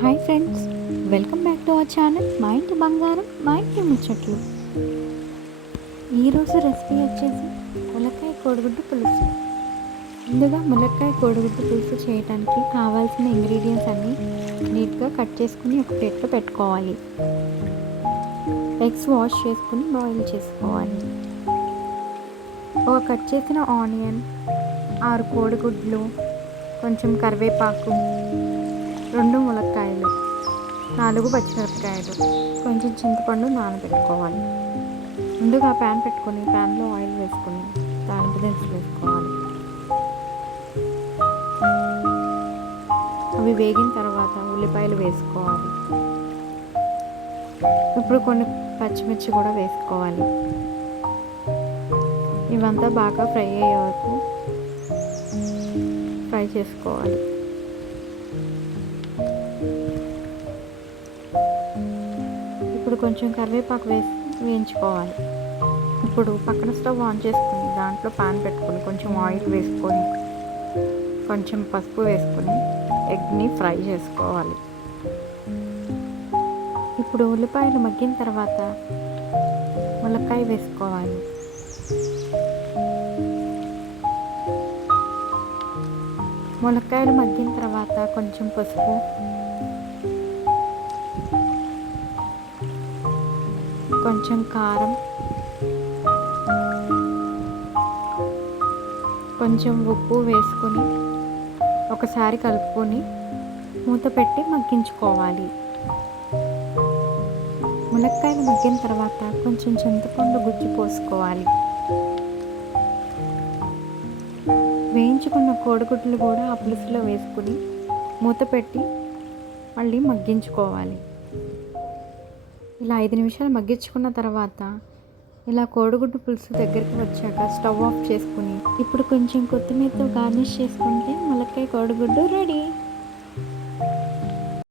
Hi friends, welcome back to our channel మా ఇంటి బంగారం మా ఇంటి ముచ్చట్లు. ఈరోజు రెసిపీ వచ్చేసి ములక్కాయ కోడిగుడ్డు పులుసు. ముందుగా ములక్కాయ కోడిగుడ్డు పులుసు చేయడానికి కావాల్సిన ఇంగ్రీడియంట్స్ అన్నీ నీట్గా కట్ చేసుకుని ఒక ప్లేట్లో పెట్టుకోవాలి. ఎగ్స్ వాష్ చేసుకుని బాయిల్ చేసుకోవాలి. ఒక కట్ చేసిన ఆనియన్, 6 కోడిగుడ్లు, కొంచెం కరివేపాకు, 2 ములక్కాయలు, 4 పచ్చిమిరపకాయలు, కొంచెం చింతపండు నానబెట్టుకోవాలి. ముందుగా ప్యాన్ పెట్టుకొని ప్యాన్లో ఆయిల్ వేసుకొని తాలింపు దినుసులు వేసుకోవాలి. అవి వేగిన తర్వాత ఉల్లిపాయలు వేసుకోవాలి. ఇప్పుడు కొన్ని పచ్చిమిర్చి కూడా వేసుకోవాలి. ఇవంతా బాగా ఫ్రై అయ్యే వరకు ఫ్రై చేసుకోవాలి. ఇప్పుడు కొంచెం కరివేపాకు వేసి వేయించుకోవాలి. ఇప్పుడు పక్కన స్టవ్ ఆన్ చేసుకుని దాంట్లో పాన్ పెట్టుకొని కొంచెం ఆయిల్ వేసుకొని కొంచెం పసుపు వేసుకొని ఎగ్ని ఫ్రై చేసుకోవాలి. ఇప్పుడు ఉల్లిపాయలు మగ్గిన తర్వాత ములక్కాయ వేసుకోవాలి. ములక్కాయలు మగ్గిన తర్వాత కొంచెం పసుపు, కొంచెం కారం, కొంచెం ఉప్పు వేసుకొని ఒకసారి కలుపుకొని మూత పెట్టి మగ్గించుకోవాలి. ములక్కాయలు మగ్గిన తర్వాత కొంచెం చింతపండు గుజ్జు పోసుకోవాలి. వేయించుకున్న కోడిగుడ్లు కూడా ఆ పులుసులో వేసుకుని మూత పెట్టి మళ్ళీ మగ్గించుకోవాలి. ఇలా 5 నిమిషాలు మగ్గించుకున్న తర్వాత ఇలా కోడిగుడ్డు పులుసు దగ్గరికి వచ్చాక స్టవ్ ఆఫ్ చేసుకుని ఇప్పుడు కొంచెం కొత్తిమీరతో గార్నిష్ చేసుకుంటే ములక్కాయ కోడిగుడ్డు రెడీ.